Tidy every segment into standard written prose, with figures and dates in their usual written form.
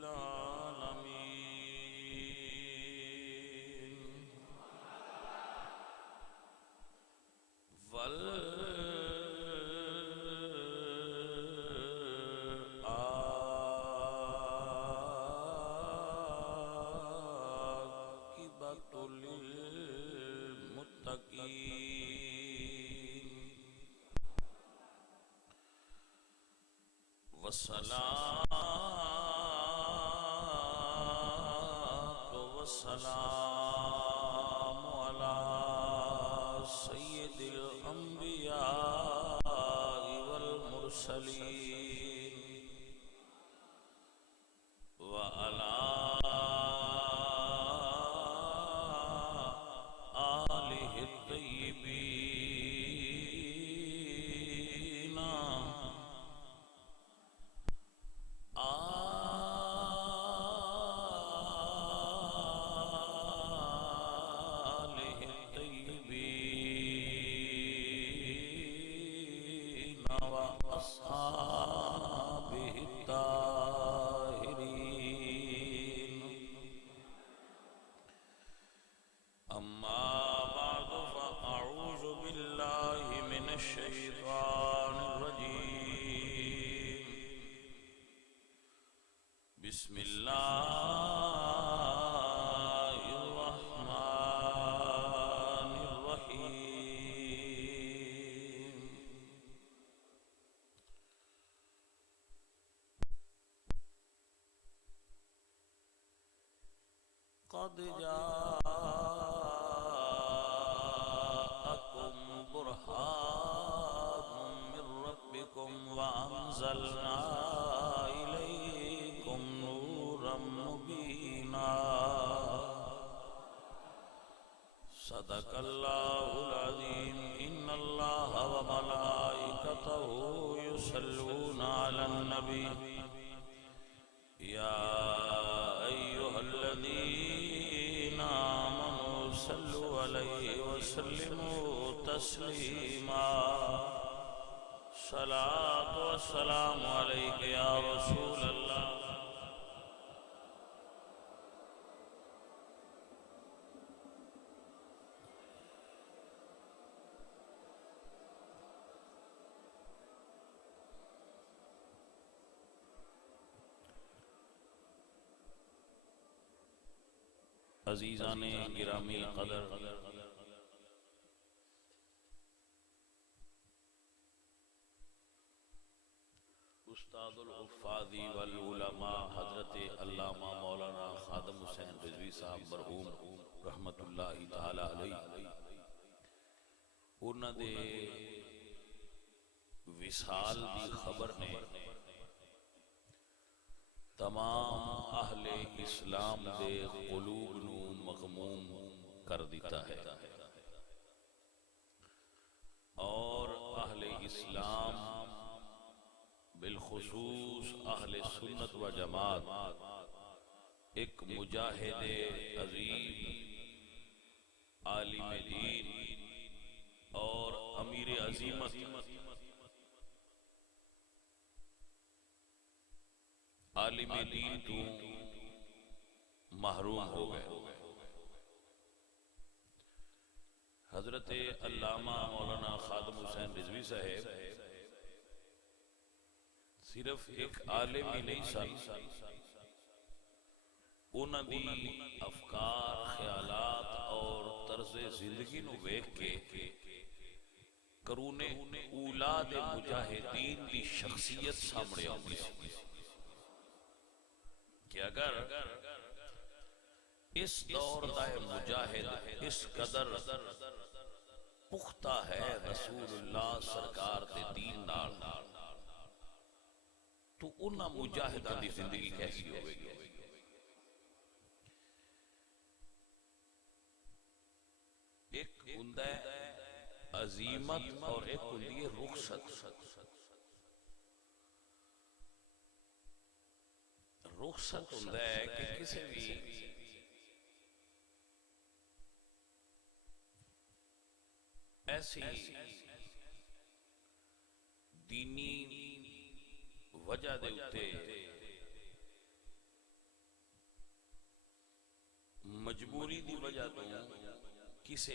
العالمين والعاقبة للمتقين والصلاة والسلام على سيد الأنبياء والمرسلين وعلى آله الطيبين وأصحابه الطاهرين أما بعد فأعوذ بالله من الشيطان الرجيم بسم الله الرحمن الرحيم قد جاءكم برهان من ربكم وأنزلنا إليكم نورا مبينا صدق الله العظيم إن الله وملائكته يصلون على النبي يا أيها الذين آمنوا صلوا عليه وسلموا تسليما صلاة والسلام عليك يا رسول الله عزیزان گرامی قدر استاد الحفاظ والعلماء حضرت علامہ مولانا خادم حسین رضوی صاحب مرحوم رحمت اللہ تعالی علیہ انہاں دے وصال دی خبر نے تمام اہل اسلام دے قلوب نو مغموم کر دیتا ہے اور اہل اسلام بالخصوص اہل سنت و جماعت ایک مجاہد عظیم عالم دین اور امیر عظیمت عالم دین تو محروم ہو گئے حضرت علامہ مولانا خادم حسین رضوی صاحب صرف ایک عالم ہی نہیں سن انہاں دی افکار خیالات اور طرز زندگی نو ویکھ کے کرون اولاد مجاہدین دی شخصیت سامنے آتی سی کہ اگر اس دور دا مجاہد اس قدر پختہ ہے رسول اللہ سرکار دے دین نال تو انہاں مجاہدان دی زندگی کیسی ہوئے گی ایک ہندہ عظیمت اور ایک ہندی رخصت رخصت ہندہ ہے کہ کسی بھی ایسی دینی وجہ دے اتے مجبوری دی وجہ تو کسی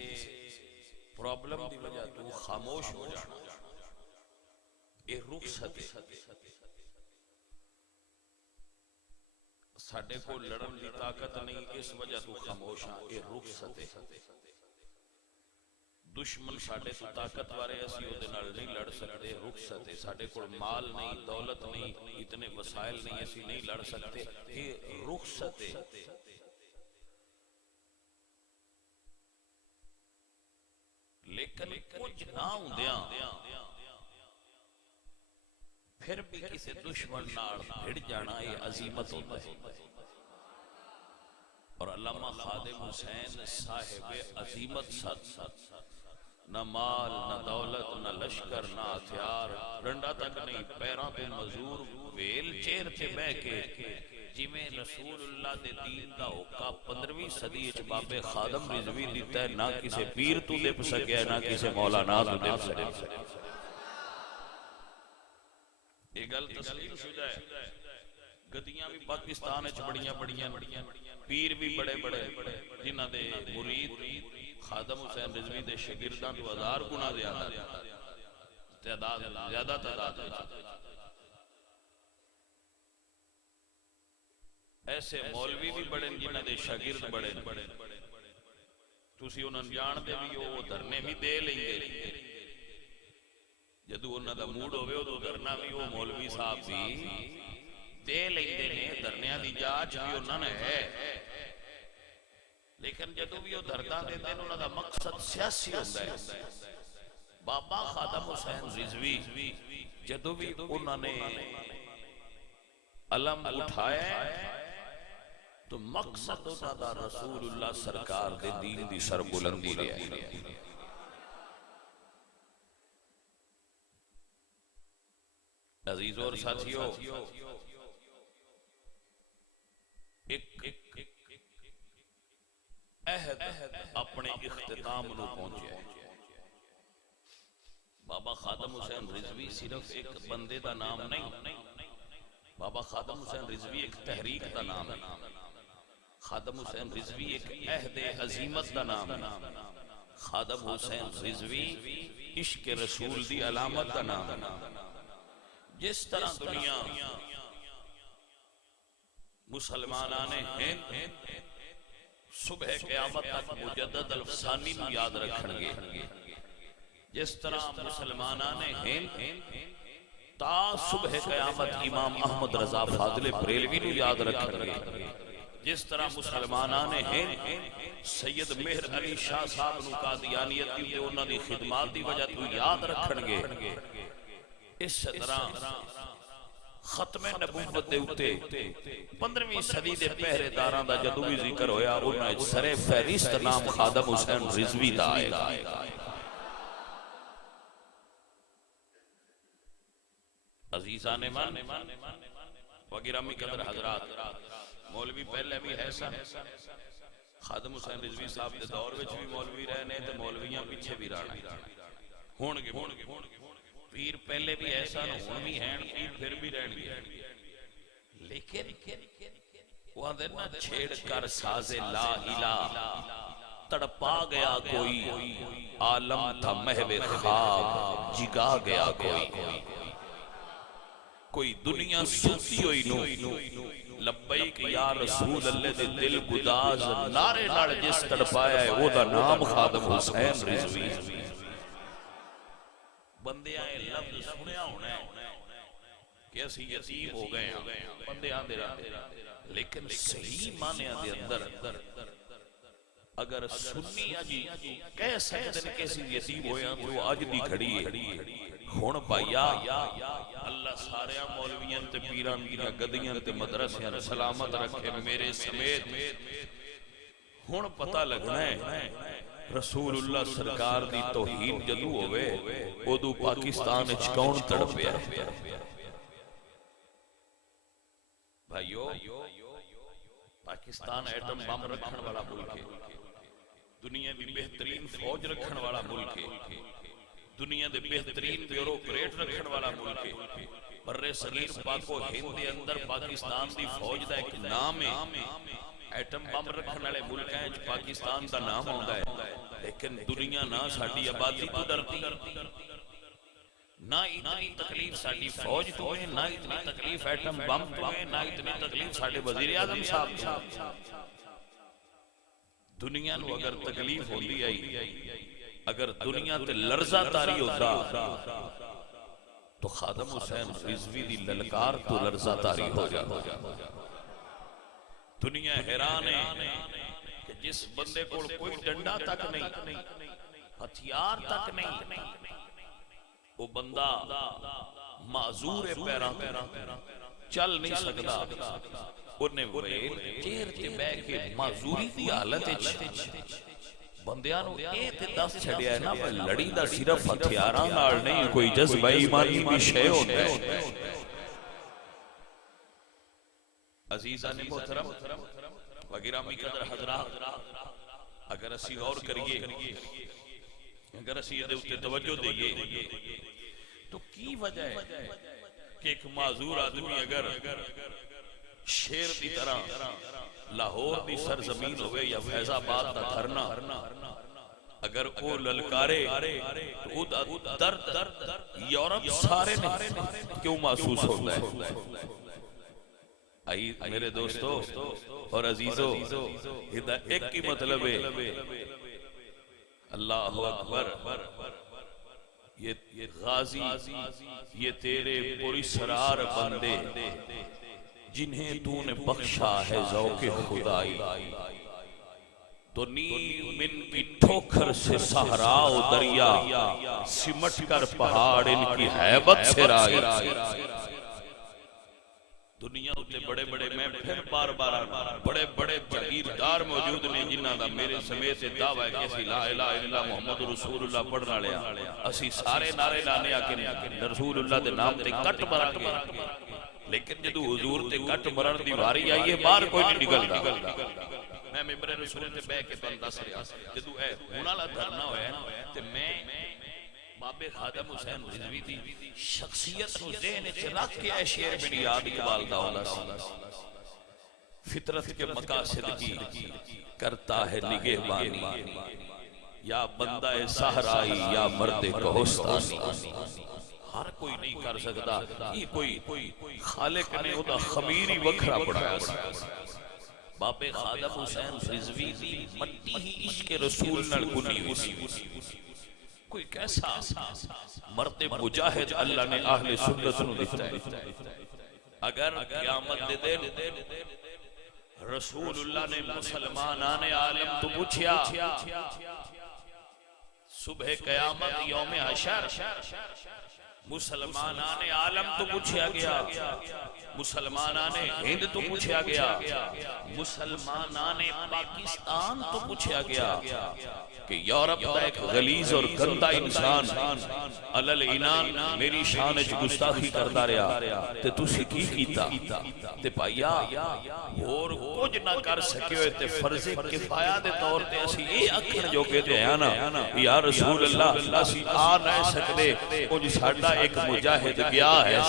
پرابلم دی وجہ تو خاموش ہو جانا یہ رخصت ہے ساڈے کو لڑن دی طاقت نہیں اس وجہ تو خاموش ہاں یہ رخصت ہے دشمن ساڈے تو طاقت والے اسی اودے نال نہیں لڑ سکتے رخصت ہے ساڈے کو مال نہیں دولت نہیں اتنے وسائل نہیں اسی نہیں لڑ سکتے یہ رخصت ہے لیکن کچھ نہ ہوندیاں پھر بھی کسی دشمن نال بھڑ جانا یہ عظیمت ہوتا ہے اور علامہ خادم حسین صاحب عظیمت ساتھ نہ مال نہ دولت نہ لشکر نہ ہتھیار ڈنڈا تک نہیں پیراں تے مزور ویل چیر تے بہ کے جویں رسول اللہ دے دین دا ہوکا 15ویں صدی وچ بابے خادم رضوی دیتا ہے نہ کسی پیر تو دے سکیا نہ کسی مولانا تو دے سکیا یہ گل تسلیم ہو جائے گدیاں بھی پاکستان وچ بڑیاں بڑیاں پیر بھی بڑے بڑے جنہ دے مرید خادم حسین رضوی دے شاگرداں تو 1000 گنا زیادہ تعداد ایسے مولوی بھی بڑے جنہ دے شاگرد بڑے تسی انہاں جان دے بھی وہ دھرنے بھی دے لیں گے جدو انہاں دا موڈ ہوئے تو دھرنا بھی وہ مولوی صاحب بھی دے لیں گے دھرنیاں دی جاچ بھی انہاں نے ہے لیکن جدو بھی وہ دھردہ دیتے ہیں انہوں دا مقصد سیاسی ہوتا ہے بابا خادم حسین رضوی جدو بھی انہوں نے علم اٹھایا تو مقصد انہوں دا رسول اللہ سرکار دے دین دی سربلندی رہے عزیز اور ساتھیو ایک عہد اپنے اختتام نو پہنچے بابا خادم حسین رضوی صرف ایک بندے دا نام نہیں بابا خادم حسین رضوی ایک تحریک دا نام ہے خادم حسین رضوی ایک عہد عظیمت دا نام ہے خادم حسین رضوی عشق رسول دی علامت دا نام ہے جس طرح دنیا مسلمانانے ہیں صبح قیامت تک مجدد الفسانی بھی یاد رکھن گے جس طرح مسلمانانے ہیں تا صبح قیامت امام احمد رضا فاضل بریلوی نو یاد رکھن گے جس طرح مسلمانانے ہیں سید مہر علی شاہ صاحب نو قادیانیت دی انہاں دی خدمات دی وجہ تو یاد رکھن گے اس طرح ختم نبوت دے اتے 15ویں صدی دے پہرے داران دا جدو بھی ذکر ہویا انہاں سر فہرست نام خادم حسین رضوی دا آئے گا عزیزان من وگرامی قدر حضرات مولوی پہلے بھی ایسا خادم حسین رضوی صاحب دے دور وچ بھی مولوی رہنے تے مولویاں پیچھے بھی رہنا ہونگے پیر پہلے بھی ایسا نہ ہون بھی ہیں پیر پھر بھی رہن گے لیکن وہ دینا چھیڑ کر ساز لا الہ تڑپا گیا کوئی عالم تھا محو خواب جگا گیا کوئی دنیا سوتی ہوئی نو لبیک یا رسول اللہ دے دل گداز نارے نار جس تڑپایا ہے وہ دا نام خادم حسین رضوی بندے آئے لفظ سنیا ہونا ہے کہ اسی یتیم ہو گئے ہیں بندے آندے رہتے لیکن صحیح معنی دے اندر اگر سنی آجی کہہ سکتے ہیں کیسی یتیم ہویا تو آج دی کھڑی ہے ہون بھائیا اللہ سارے مولویاں تے پیران دیاں گدیاں تے مدرسیاں سلامت رکھے میرے سمیت ہون پتہ لگنا ہے رسول اللہ سرکار دی توہین جدو ہوئے ادو پاکستان اچ کون تڑپیا بھائیو پاکستان ایٹم بم رکھن والا ملک ہے دنیا دی بہترین فوج رکھن والا ملک ہے دنیا دے بہترین بیوروکریٹ رکھن والا ملک ہے برے صغیر پاک و ہند دے اندر پاکستان دی فوج دا ایک نام ہے ایٹم بم رکھنے والے ملکاں وچ پاکستان دا نام آوندا ہے لیکن دنیا نہ ساڈی آبادی تو ڈرتی نہ اتنی تکلیف ساڈی فوج تو ہے نہ اتنی تکلیف ایٹم بم تو ہے نہ اتنی تکلیف ساڈے وزیر اعظم صاحب تو دنیا نو اگر تکلیف ہوندی آئی اگر دنیا تے لرزہ تاری ہوتا تو خادم حسین رضوی دی للکار تو لرزہ تاری ہو جاتا دنیا حیران ہے کہ جس بندے کو کوئی ڈنڈا تک نہیں ہتھیار تک نہیں وہ بندہ معذور پیران چل نہیں سکتا انہیں ویل چیر تے بے کے معذوری دی حالت بندیاں نو اے تے دس چھڑیا ہے نا لڑی دا صرف ہتھیاراں نال نہیں کوئی جذبہ ایمانی بھی شے ہوندا ہے عزیزان محترم و گرامی قدر حضرات اگر اسی غور کریے اگر اسی دے اوتے توجہ دئیے تو کی وجہ ہے کہ ایک معذور آدمی اگر شیر دی طرح لاہور دی سرزمین ہوئے یا فیض آباد دا دھرنا اگر وہ للکارے تو درد یورپ سارے نے کیوں محسوس ہوتا ہے آئی میرے دوستو اور عزیزو ایک کی مطلب ہے اللہ اکبر یہ غازی یہ تیرے پوری سرار بندے جنہیں تو نے بخشا ہے ذوق خدائی تو نیم ان کی ٹھوکر سے صحرا و دریا سمٹ کر پہاڑ ان کی حیبت سے رائی دنیا ہوتے بڑے بڑے میں پھر بار بڑے بڑے جاگیردار موجود نے جنہ دا میرے سمیت دعویٰ ہے کہ اسی لا الہ الا اللہ محمد رسول اللہ پڑھنا لیا اسی سارے نعرے لانے آکے رسول اللہ دے نام تے کٹ مرا کے لیکن جدو حضور تے کٹ مرن دی واری آئی ہے باہر کوئی نہیں نکلتا میں ممبر رسول تے بے کے بندہ سریا جدو اے ہونا لا دھرنا ہوئے تے میں بابے خادم حسین رضوی دی شخصیت نو ذہن وچ رکھ کے اے شعر میری یاد اقبال دا ہوندا سی فطرت کے مقاصد کی کرتا ہے نگہبانی یا بندہ صحرائی یا مرد کوہستانی ہر کوئی نہیں کر سکتا یہ کوئی خالق نے ادا خمیر ہی وکھرا پڑھایا بابے خادم حسین رضوی دی مٹی ہی عشق رسول نال گنی ہوئی کوئی کیسا مرد مجاہد اللہ نے اہل سنت نو دیتا ہے اگر قیامت دے دن رسول اللہ نے مسلمانان عالم تو پوچھیا صبح قیامت یوم حشر مسلمانان عالم تو پوچھیا گیا مسلمانان ہند تو پوچھیا گیا مسلمانان پاکستان تو پوچھیا گیا کہ یورپ دا ایک غلیظ اور گندہ انسان علل اینان میری شان اچ گستاخی کردا رہا تے تسی کی کیتا تے پایا اور کچھ نہ کر سکے ہوئے تے فرض کفایہ دے طور تے اسی اے اکھن جو کہتے ہیں نا یا رسول اللہ اسی آ نہ سکدے کچھ ساڈا ایک مجاہد گیا ہے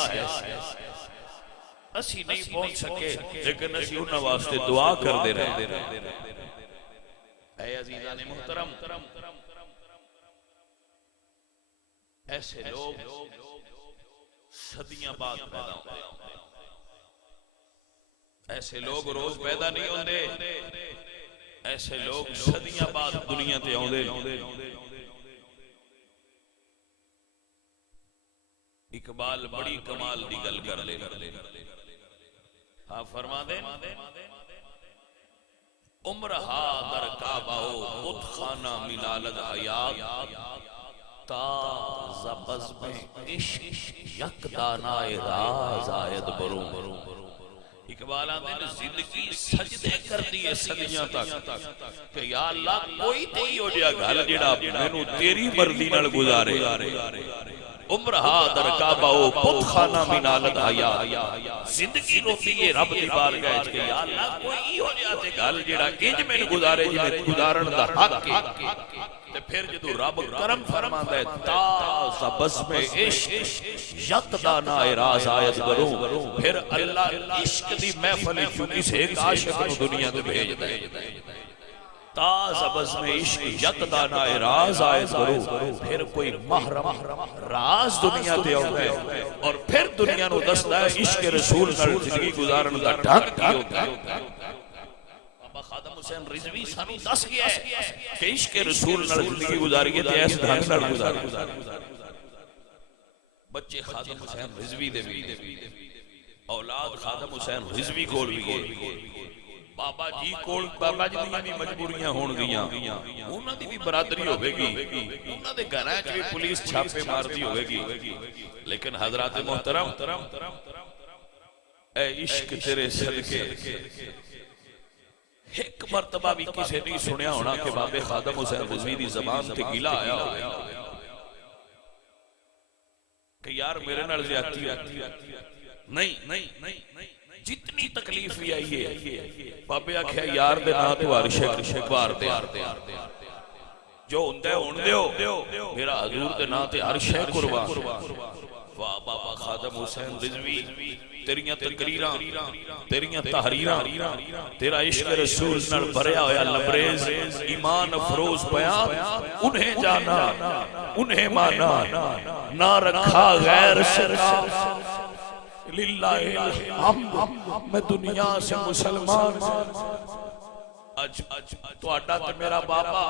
اسی نہیں پہنچ سکے لیکن اسی انہاں واسطے دعا کر دے رہے اے عزیزان محترم ایسے لوگ صدیاں بعد پیدا ہوتے ایسے لوگ روز پیدا نہیں ہوندے ایسے لوگ صدیاں بعد دنیا تے ہوندے اقبال بڑی کمال دی گل کر لے آپ فرما دیں عمرہا در کعبہو بت خانہ ملالد حیات تازہ بزم عشق یک دانائے راز آید برو اقبال آتے نے زندگی سجدے کر دیئے صدیاں تک کہ یا اللہ کوئی تے ہی ہو جیا گھر جڑا میں نو تیری مرضی نال گزارے عمرہا در کعبہ و بت خانہ منالت حیا زندگی روتی ہے رب دی بارگاہ وچ کہ یا اللہ کوئی ای ہو جاتے گل جڑا انج میں گزارے جے گزارن دا حق ہے تے پھر جدوں رب کرم فرماندا ہے تاز بزم عشق یک دانا راز آیت کروں پھر اللہ عشق دی محفل چوں کسے ایک عاشق نو دنیا تے بھیجدا ہے تاز بزم عشق یک دانا راز آیت کروں پھر کوئی محرم راز دنیا تے آتا ہے اور پھر دنیا نو دستا ہے عشق رسول نال زندگی گزارن دا ڈھنگ کی ہوتا ہے بابا خادم حسین رضوی سانو دس گیا ہے کہ عشق رسول نال زندگی گزاری تے ایس ڈھنگ نال گزاری بچے خادم حسین رضوی دے بھی اولاد خادم حسین رضوی کول بھی گئے بابا جی کول بابا جی دی مجبوریاں ہون گیاں انہاں دی بھی برادری ہوے گی انہاں دے گھراں وچ بھی پولیس چھاپے مارتی ہوے گی لیکن حضرات محترم اے عشق تیرے صدقے ایک مرتبہ بھی کسی نے سنیا ہونا کہ بابے خادم حسین رضوی دی زبان تے گلہ آیا ہو کہ یار میرے نال زیادتی نہیں جتنی تکلیف بھی آئی ہے بابے آکھیا یار دے نا تو عرش بار دے جو ہوندے ہون دیو میرا حضور دے نا تے عرش قربان واہ بابا خادم حسین رضوی تیریاں تقریراں تیریاں تحریراں تیرا عشق رسول نال بھریا ہویا لبریز ایمان افروز بیان انہیں جانا انہیں مانا نہ رکھا غیر سے للہ الحمد میں دنیا سے مسلمان اج تو اڈا تے میرا بابا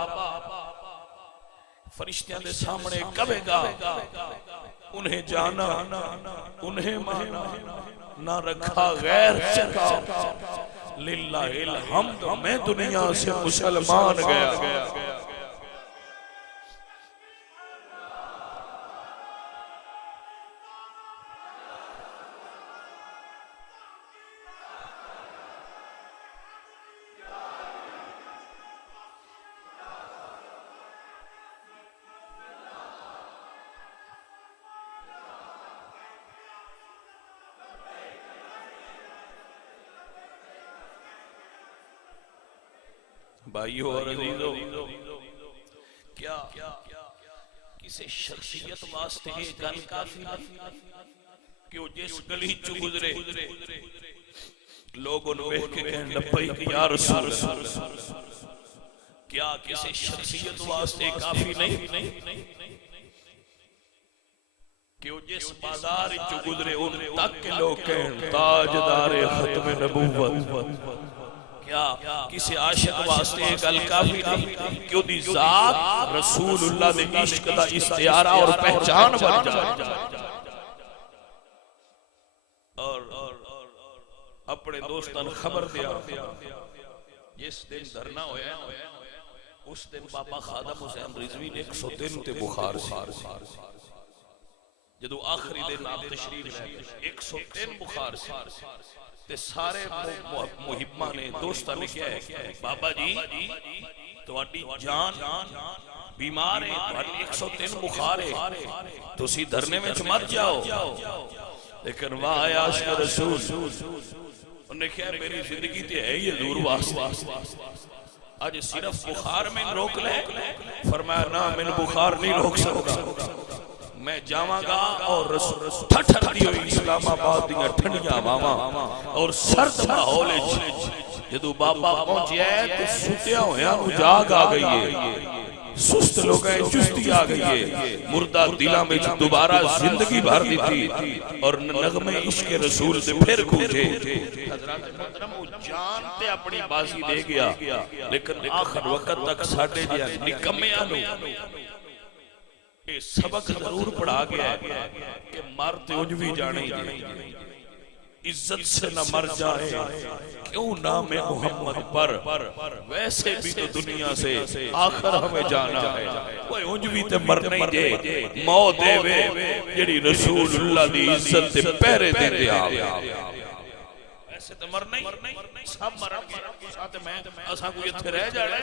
فرشتیاں دے سامنے کہے گا انہیں جانا انہیں مانا نہ رکھا غیر سے للہ الحمد میں دنیا سے مسلمان گیا بھائیو اور عزیزو کیا کسی شخصیت واسطے ایک گل کافی کہ وہ جس گلی چو گزرے لوگوں نے بیٹھ کے کہنے لبیک یا رسول کیا کسی شخصیت واسطے کافی نہیں کہ وہ جس بازار چو گزرے ان تک کے لوگ کہنے تاجدار ختم نبوت کیا کسی عاشق واسطے ایک کافی نہیں کہ دی ذات رسول اللہ دے عشق دا استعارہ اور پہچان بن جائے اور اپنے دوستان خبر دیا جس دن دھرنا ہویا اس دن بابا خادم حسین رضوی نے 103 تے بخار سی جدو آخری دن آپ تشریف لے 103 بخار سی تے سارے محباں نے دوستاں نے کیا ہے بابا جی تواڈی جان بیمار ہے تواڈی 103 بخار ہے تسی دھرنے میں مت جاؤ لیکن واہ عاشق رسول انہوں نے کہا میری زندگی تے ہے ہی حضور واسطہ آج صرف بخار میں روک لے فرمایا نا میں بخار نہیں روک سکتا میں جاواں گا اور ٹھٹھتی ہوئی اسلام آباد دیاں ٹھنڈیاں واواں اور سرد ماحول جدو بابا پہنچیا ہے تو ستیا ہویا نو جاگ آ گئی ہے سست لوگ ہیں چستی آ گئی ہے مردہ دلاں میں دوبارہ زندگی بھر دی تھی اور نغمے عشق رسول سے پھر کھوجے حضرات محترم وہ جان تے اپنی بازی دے گیا لیکن آخر وقت تک ساڑھے جیا نکمیاں نو سبق ضرور پڑھا گیا ہے کہ مرتے اجوی جانے دے عزت سے نہ مر جائے کیوں نام محمد پر ویسے بھی تو دنیا سے آخر ہمیں جانا ہے کوئی اجوی تے مر نہیں دے موت دے وے جڑی رسول اللہ دی عزت تے پہرے دے دے ایسے تو مرنا ہی سب مرن گے ساتھ میں اساں کوئی اتھے رہ جانا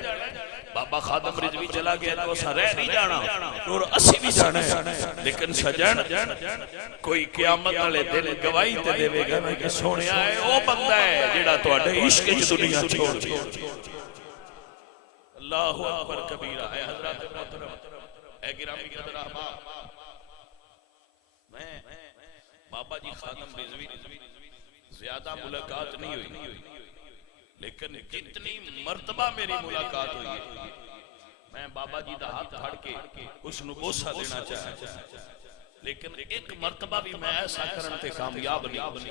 بابا خادم رضوی چلا گیا تو اساں رہ نہیں جانا اور اسی بھی جانا ہے لیکن سجن کوئی قیامت والے دن گواہی تے دے گا کہ سونیا ہے او بندہ ہے جڑا تواڈے عشق وچ دنیا چھوڑ گیا اللہ اکبر کبیرہ ہے حضرات محترم اے گرامی قدر احباب میں بابا جی خادم رضوی زیادہ ملاقات نہیں ہوئی لیکن کتنی مرتبہ میری ملاقات ہوئی میں بابا جی دا ہاتھ پھڑ کے اس نو بوسہ دینا چاہتا لیکن ایک مرتبہ بھی میں ایسا کرن تے کامیاب نہیں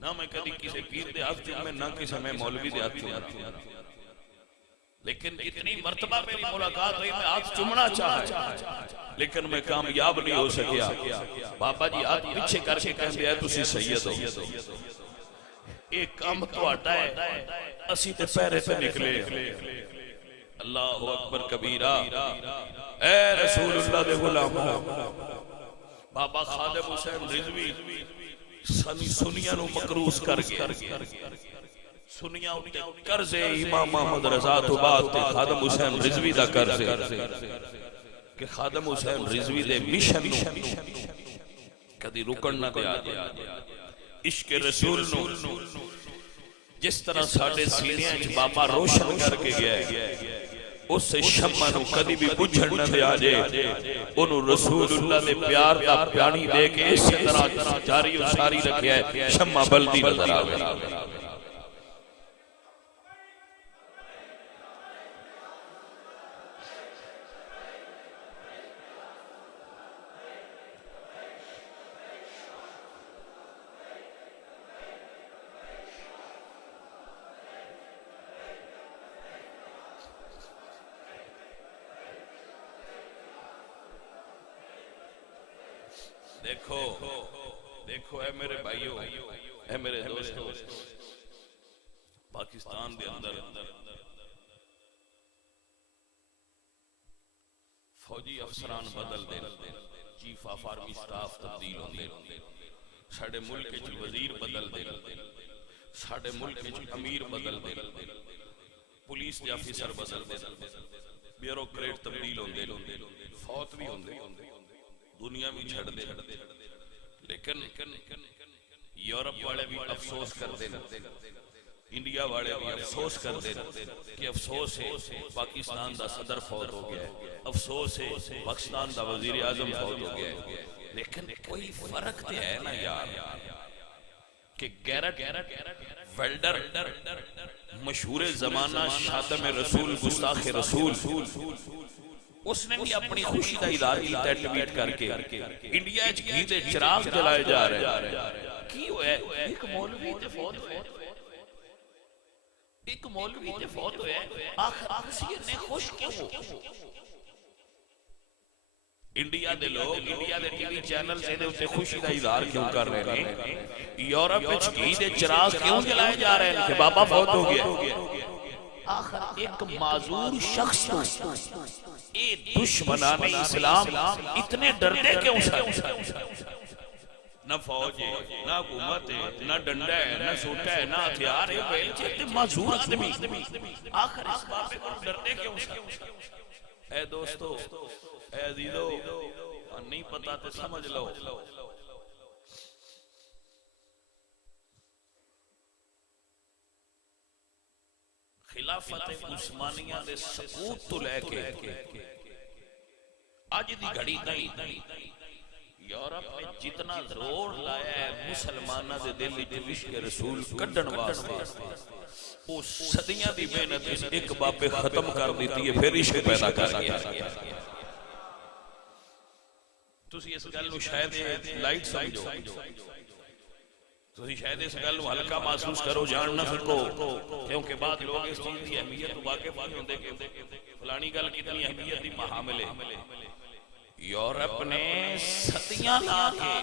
نہ میں کدی کسی پیر دے ہاتھ چومے نہ کسی میں مولوی دے ہاتھ چومے لیکن اتنی مرتبہ میری ملاقات ہوئی میں ہاتھ چومنا چاہتا لیکن میں کامیاب نہیں ہو سکیا بابا جی ہاتھ پیچھے کر کے کہہ دیا تسی سید ہو ایک کام تو آٹا ہے اسی تے پیرے پہ نکلے اللہ اکبر کبیرہ اے رسول اللہ دے غلام بابا خادم حسین رضوی سنیا نو مقروض کر گیا سنیا اٹھے قرض امام محمد رضا تو بعد تے خادم حسین رضوی دا قرض کہ خادم حسین رضوی دے مشن نو کدی رکن نہ دیا عشق رسول نو جس طرح ساڑھے سینیاں بابا روشن کر کے گیا اس سے شمع نو کدی بھی بجھن نہ دیا جے انہوں رسول اللہ دے پیار دا پیانی دے کے اس طرح جاری و ساری رکھیا ہے شمع بلدی نظر آگیا دیکھو اے میرے بھائیو اے میرے دوستو پاکستان دے اندر فوجی افسران بدل دے چیف آف آرمی سٹاف تبدیل ہوندے ساڑھے ملک چ وزیر بدل دے ساڑھے ملک چ امیر بدل دے پولیس دے آفیسر بدل دے بیوروکریٹ تبدیل ہوندے فوت بھی ہوندے دنیا بھی چھڑ دے لیکن یورپ والے بھی افسوس کر دے انڈیا والے بھی افسوس کر دے کہ افسوس ہے پاکستان دا صدر فوت ہو گیا ہے افسوس ہے پاکستان دا وزیر اعظم فوت ہو گیا ہے لیکن کوئی فرق تے ہے نا یار کہ گیرٹ ویلڈر مشہور زمانہ شاتم رسول گستاخ رسول اس نے بھی اپنی خوشی دا اظہار کیتا ہے ٹویٹ کر کے انڈیا وچ گھی دے چراغ جلائے جا رہے ہیں کی ہویا ہے ایک مولوی تے فوت ہویا ایک مولوی تے فوت ہویا آخر کسی نے خوش کیوں ہو انڈیا دے لوگ انڈیا دے ٹی وی چینل سے دے اسے خوشی دا اظہار کیوں کر رہے ہیں یورپ وچ گھی دے چراغ کیوں جلائے جا رہے ہیں کہ بابا فوت ہو گیا آخر ایک معذور شخص تو اے دشمنان اسلام اتنے ڈرتے کیوں سا نہ فوج ہے نہ حکومت ہے نہ ڈنڈا ہے نہ سوٹا ہے نہ ہتھیار ہے بیلچے تے معذور آدمی آخر اس بابے کو ڈرتے کیوں سا اے دوستو اے عزیزو نہیں پتا تے سمجھ لو خلافت عثمانیہ دے سقوط تو لے کے آج دی گھڑی نہیں یورپ نے جتنا زور لایا ہے مسلمانہ دے دل دی عشق رسول کڈن واسطے وہ صدیاں دی محنت ایک باب پہ ختم کر دیتی ہے پھر عشق پیدا کر گیا تسی اس گل نو شاید لائٹ سمجھو تو شاید اس گل نو ہلکا محسوس کرو جان نہ سکو کیونکہ بعد لوگ اس چیز کی اہمیت واقف نہیں ہوندے کہ فلانی گل کتنی اہمیت دی حامل ہے یورپ نے صدیاں لا کے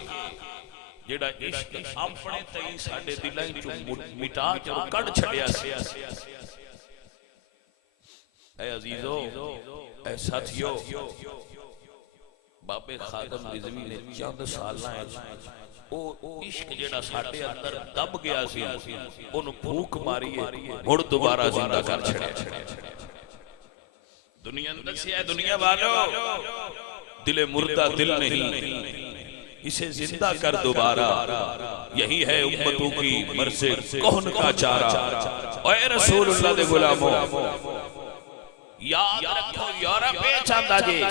جڑا عشق اپنے تئی ساڈے دلاں چوں مٹا کے کڈ چھڈیا سی اے عزیزو اے ساتھیو بابے خادم رضوی نے چند سالاں عشق جڑا ساڈے اندر دب گیا سی اونوں پھوک ماریے مڑ دوبارہ زندہ کر چھڑیا دنیا اندر سے ہے دنیا والو دل مردہ دل نہیں اسے زندہ کر دوبارہ یہی ہے امتوں کی مرض کہن کا چارہ اے رسول اللہ دے غلاموں یاد رکھو یورپ یہ چاہتا جی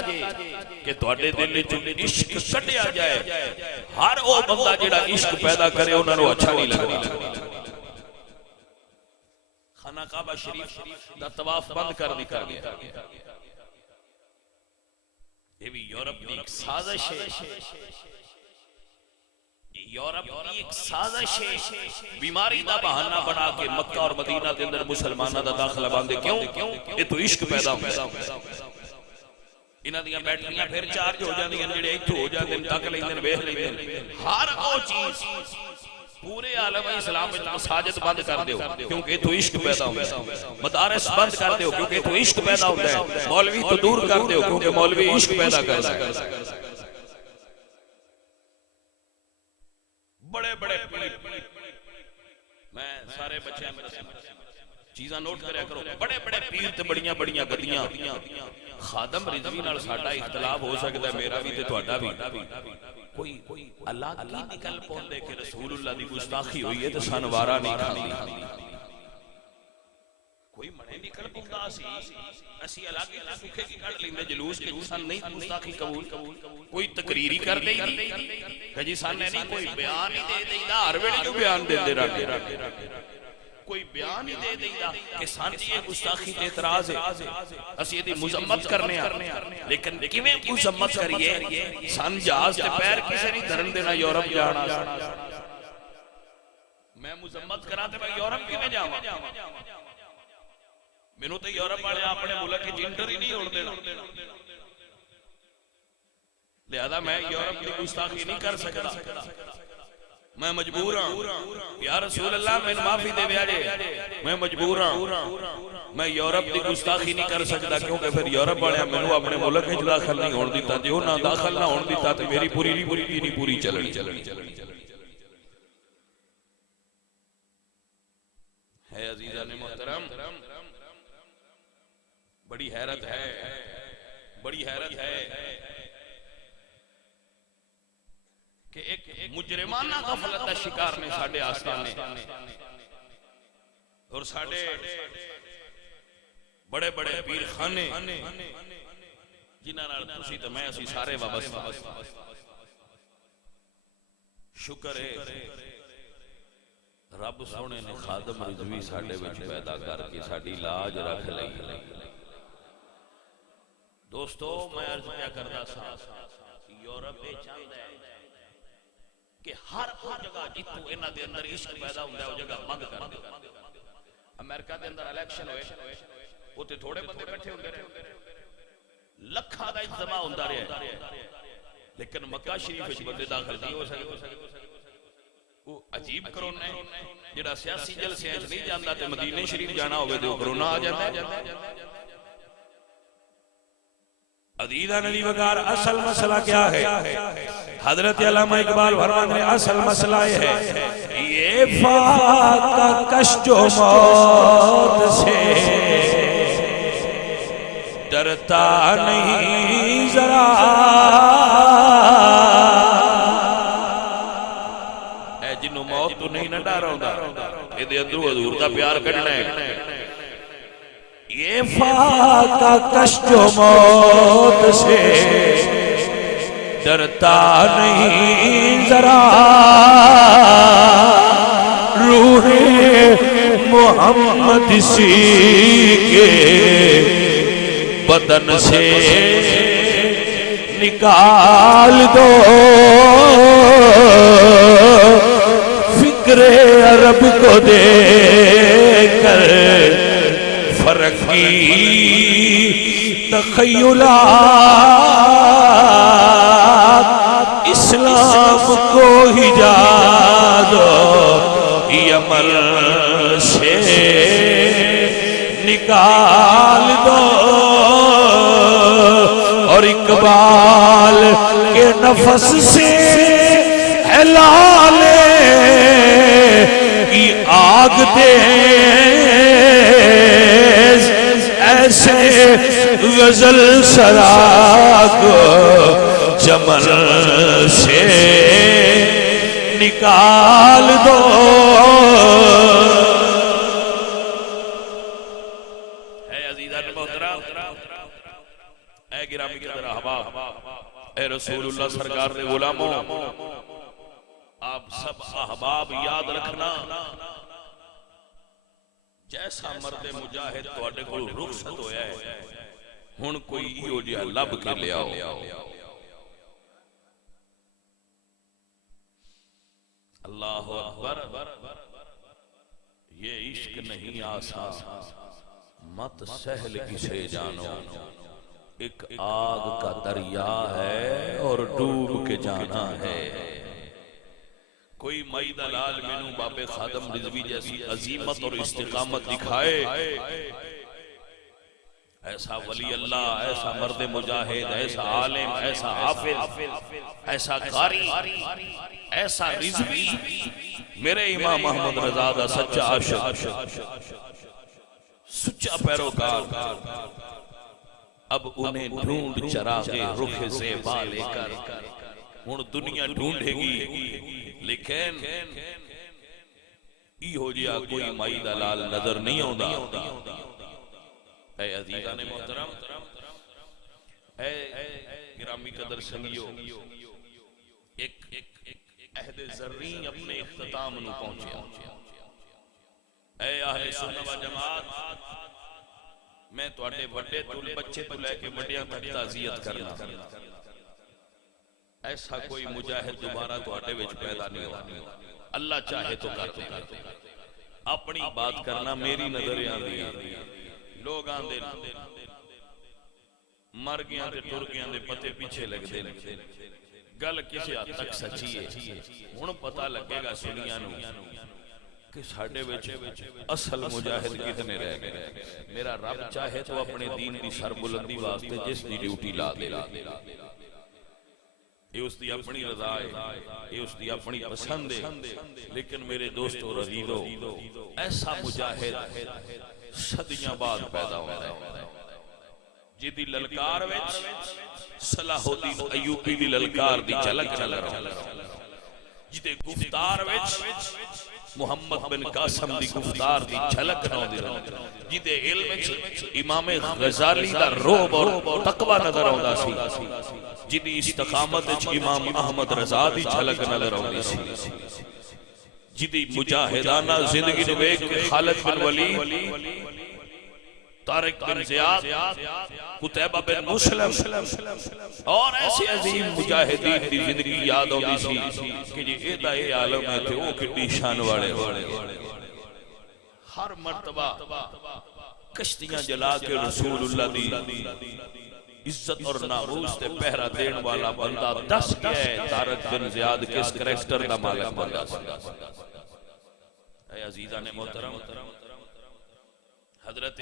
کہ تواڈے دل وچ عشق کڈیا جائے ہر وہ بندہ جڑا عشق پیدا کرے انہاں نوں اچھا نہیں لگدا خانہ کعبہ شریف دا طواف بند کر دتا گیا یہ بھی یورپ کی ایک سازش ہے یورپ کی ایک سازش ہے بیماری دا بہانہ بنا کے مکہ اور مدینہ کے اندر مسلمانہ دا داخلہ باندھے کیوں یہ تو عشق پیدا ہوتا ہے انہاں دیاں بیٹریاں پھر چارج ہو جاندیاں جڑے ایتھوں ہو جاندے تک لیندے ویکھ لیندے ہر وہ چیز پورے عالم اسلام میں مساجد بند کر دیو کیونکہ تو عشق پیدا ہوتا ہے مدارس بند کر دیو کیونکہ تو عشق پیدا ہوتا ہے مولوی تو دور کر دیو کیونکہ مولوی عشق پیدا کرتا ہے بڑے بڑے میں سارے بچے چیزاں نوٹ کریا کرو بڑے بڑے پیر تے بڑیاں بڑیاں گدیاں خادم رضوی نال ساڈا اختلاف ہو سکتا ہے میرا بھی تے تہاڈا بھی کوئی اللہ کی نکل پوندے کہ رسول اللہ دی گستاخی ہوئی ہے تے سن وارا نہیں کھاندی کوئی منے نکل پوندا سی اسی الگ تے سکھے کی کڈ لیندے جلوس کے سن نہیں گستاخی قبول کوئی تقریری کر دے کہ جی سن نہیں کوئی بیان ہی دے دیندا ہر ویلے جو بیان دیندے رہندے کوئی بیان ہی دے دیندا کہ سن جی یہ گستاخی تے اعتراض ہے اسی دی مذمت کرنے لیکن کیویں مذمت کریے سن جہاز تے پیر کسے نہیں دھرن دینا یورپ جانا میں مذمت کراں تے میں یورپ کیویں جاواں مینوں تے یورپ والے اپنے ملک کی انٹر ہی نہیں ہوਣ دینا لہذا میں یورپ کی گستاخی نہیں کر سکتا میں مجبور ہوں یا رسول اللہ میں معافی دے بیاجے میں مجبور ہوں میں یورپ کی گستاخی نہیں کر سکتا کیونکہ پھر یورپ والے مینوں اپنے ملک وچ داخل نہیں ہون دیتا جو نہ داخل نہ ہون دیتا تے میری پوری چلنی ہے عزیزان محترم بڑی حیرت ہے کہ ایک مجرمانہ غفلت کا شکار نے ساڑھے آستانے اور ساڑھے بڑے بڑے پیر خانے جنہاں نال تسی تے میں اسی سارے وابستہ شکر ہے رب سونے نے خادم رضوی ساڑھے وچ پیدا کر کے ساڑھی لاج رکھ لئی دوستو میں عرض کیا کرتا سا یورپ چاہتا ہے کہ ہر جگہ جتوں انہاں دے اندر عشق پیدا ہوندا ہے وہ جگہ بند کر دے امریکہ دے اندر الیکشن ہوئے اوتے تھوڑے بندے اکٹھے ہوندے رہے لکھاں دا اجتماع ہوندا رہیا لیکن مکہ شریف وچ بندے داخل نہیں ہو سکے وہ عجیب کرونا ہے جڑا سیاسی جلسے وچ نہیں جاندا تے مدینے شریف جانا ہوے تے کرونا آ جاتا ہے عزیزان علی وقار اصل مسئلہ کیا ہے حضرت علامہ اقبال فرماتے ہیں اصل مسئلہ یہ ہے یہ فاقہ کش جو موت سے ڈرتا نہیں ذرا اے جنہوں موت تو نہیں نہ ڈارا ہوں یہ دے اندرو حضور کا پیار کرنا ہے یہ فاقہ کش جو موت سے ڈرتا نہیں ذرا روح محمد سی کے بدن سے نکال دو فکر عرب کو دے کر فرقی تخیلات اسلام کو ہجا دو یہ عمل سے نکال دو اور اقبال کے نفس سے ہے جلالے کی آگ تیز ایسے غزل سراغ جمل سے نکال دو. اے عزیزان محترم، اے گرامی قدر احباب، اے رسول اللہ سرکار دے غلاموں، آپ سب احباب یاد رکھنا، جیسا مرد مجاہد تواڈے کول رخصت ہویا ہے، ہن کوئی ایہو جہا لب کے لے آؤ. اللہ اکبر. یہ عشق نہیں آسان، مت سہل کسے جانو، ایک آگ کا دریا ہے اور ڈوب کے جانا ہے. کوئی مئی دلال مینوں بابے خادم رضوی جیسی عظیمت اور استقامت دکھائے، ایسا ولی اللہ، ایسا مرد مجاہد، ایسا عالم، ایسا حافظ، ایسا قاری، ایسا رضوی، میرے امام احمد رضا دا سچا عاشق، سچا پیروکار، اب انہیں ڈھونڈ چراغے رخ زیبا لے کر ہن دنیا ڈھونڈے گی، لیکن ایہو جہا کوئی مائی دلال نظر نہیں آندا. اے عزیزان محترم، اے گرامی قدر سنگیو، ایک عہد زرین اپنے اختتام نو پہنچیا. اے اہل سنت و جماعت، میں تواڈے بڑے تو بچے تو لے کے بڑیاں تک تعزیت کرنا، ایسا کوئی مجاہد دوبارہ تواڈے وچ پیدا نہیں ہوا. اللہ چاہے تو کر دے. اپنی بات کرنا میری نظر آندی ہے، لوگ آندے مر گیاں تے ٹر گیاں دے پتے پیچھے لگ دے. گل کسی حد تک سچی ہے، ہن پتہ لگے گا سنیاں نو کہ ساڈے وچ اصل مجاہد کتنے رہ گئے. میرا رب چاہے تو اپنے دین دی سربلندی واسطے جس دی ڈیوٹی لا دے، یہ اس دی اپنی رضا ہے، یہ اس دی اپنی پسند ہے. لیکن میرے دوستو رضیدو، ایسا مجاہد صدیاں بعد پیدا ہوتا ہے، جدی للکار وچ صلاح الدین ایوبی دی للکار دی جھلک چل رہا، جدے گفتار وچ محمد بن قاسم دی گفتار دی جھلک نظر آندی، جدے علم وچ امام غزالی دا روب اور تقوی نظر آندا سی، جدی استقامت وچ امام احمد رضا دی جھلک نظر آندی سی، جدی مجاہدانہ زندگی نو ویکھ کے خالد بن ولید، طارق بن زیاد، قتیبہ بن مسلم اور ایسے عظیم مجاہدین دی زندگی یاد ہوتی سی کہ جی ایدہ اے عالم ہے تھے وہ کتنی شان والے. ہر مرتبہ کشتیاں جلا کے رسول اللہ دی عزت اور ناموس تے پہرا دین والا بندہ دس گیا ہے طارق بن زیاد کس کریکٹر دا مالک بندہ. اے عزیزان محترم، حضرت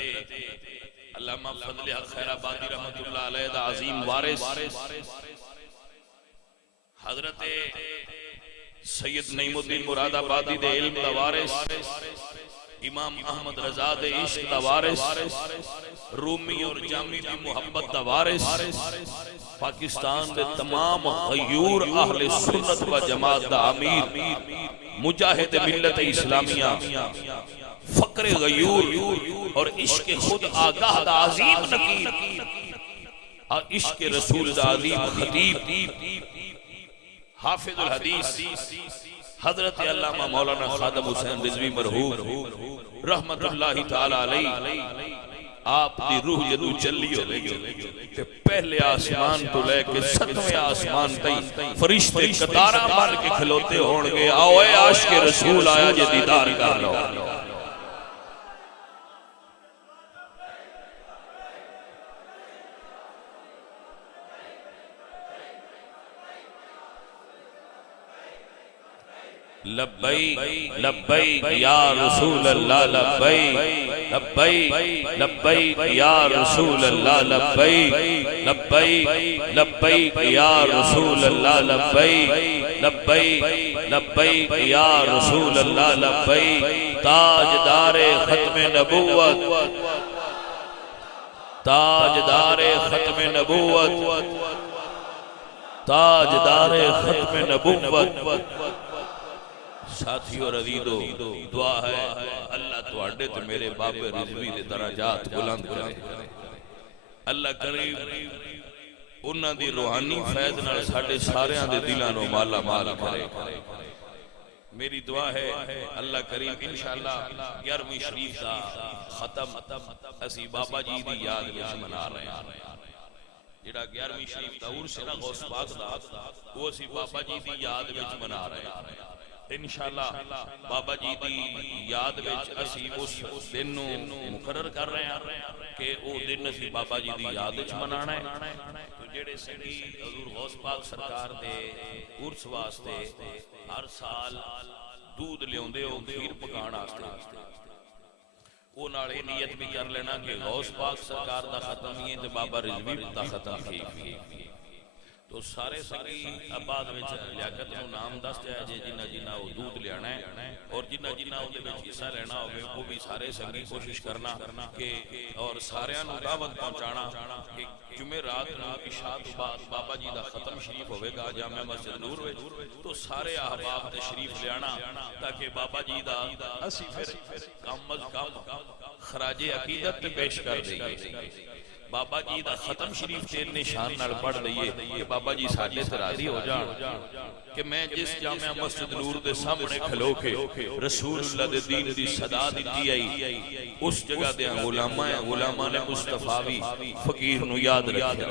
علامہ فضل حق خیر آبادی رحمت اللہ علیہ دا عظیم وارث حضرت سید نعیم الدین مراد آبادی دے علم دا وارث، امام احمد رضا دے عشق دا وارث، رومی اور جامی دی محبت دا وارث، پاکستان دے تمام غیور اہل سنت و جماعت دا امیر، مجاہد ملت اسلامیہ، فقر غیور اور عشق خود آگاہ دا عظیم نقیر، اور عشق رسول دا عظیم خطیب، حافظ الحدیث حضرت علامہ مولانا خادم حسین رضوی مرحوم رحمت اللہ تعالی علیہ، آپ دی روح جدو چلی ہو لگی کہ پہلے آسمان تو لے کے ستویں آسمان تئی فرشتے قطارہ بن کے کھلوتے ہونگے، آؤ اے عاشق رسول آیا جے دیدار کر لو. لبیک لبیک یا رسول اللہ، لبیک لبیک لبیک یا رسول اللہ، لبیک لبیک لبیک یا رسول اللہ، لبیک لبیک لبیک یا رسول اللہ لبیک تاجدار ختم نبوت تاجدار ختم نبوت تاجدار ختم نبوت ساتھیو رضیدو دعا ہے اللہ تواڈے تے میرے بابے رضوی دے درجات بلند کرے اللہ کریم انہاں دی روحانی فیض نال ساڈے ساریاں دے دلاں نوں مالا مال کرے میری دعا ہے اللہ کریم انشاءاللہ 11ویں شریف دا ختم اسی بابا جی دی یاد وچ منا رہے ہیں جڑا 11ویں شریف دا عرس ہے نا غوث پاک دا وہ اسی بابا جی دی یاد وچ منا رہے ہیں انشاءاللہ بابا جی دی یاد وچ اسی اس دن نوں مقرر کر رہے ہیں کہ او دن اسی بابا جی دی یاد وچ منانا ہے تو جڑے سنگی حضور غوث پاک سرکار دے عرس واسطے ہر سال دودھ لیوندے ہو کھیر پکان واسطے وہ نال اے نیت بھی کر لینا کہ غوث پاک سرکار دا ختم ہی تے بابا رضوی دا ختم ہی تو سارے سنگی آباد وچ لیاقت نو نام دس جائے جے جنہ جنہ وہ دودھ لیانا ہے اور جنہ جنہ اودے وچ حصہ لینا ہوے وہ بھی سارے سنگی کوشش کرنا کہ اور ساریاں نو دعوت پہنچانا کہ جمعرات نو عشاء تو بعد بابا جی دا ختم شریف ہوے گا جامع مسجد نور وچ تو سارے احباب تشریف لیانا تاکہ بابا جی دا اسی پھر کم از کم خراج عقیدت پیش کر دئیے بابا جی دا ختم شریف تے نشان نال پڑھ دئیے کہ بابا جی ساڈے تے راضی ہو جان کہ میں جس جامع مسجد نور دے سامنے کھلو کے رسول اللہ دے دین دی صدا دتی آئی اس جگہ دے غلاماں نے مصطفی فقیر نو یاد رکھیا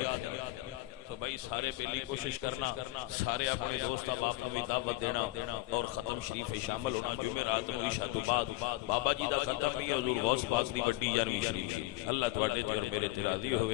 تو بھائی سارے پہلی کوشش کرنا سارے اپنے دوست احباب کو بھی دعوت دینا اور ختم شریف شامل ہونا جمعرات نو عشاء تو بعد بابا جی دا ختم بھی حضور غوث پاک دی بڑی 11ویں شریف اللہ تواڈے تے اور میرے تے راضی ہوئے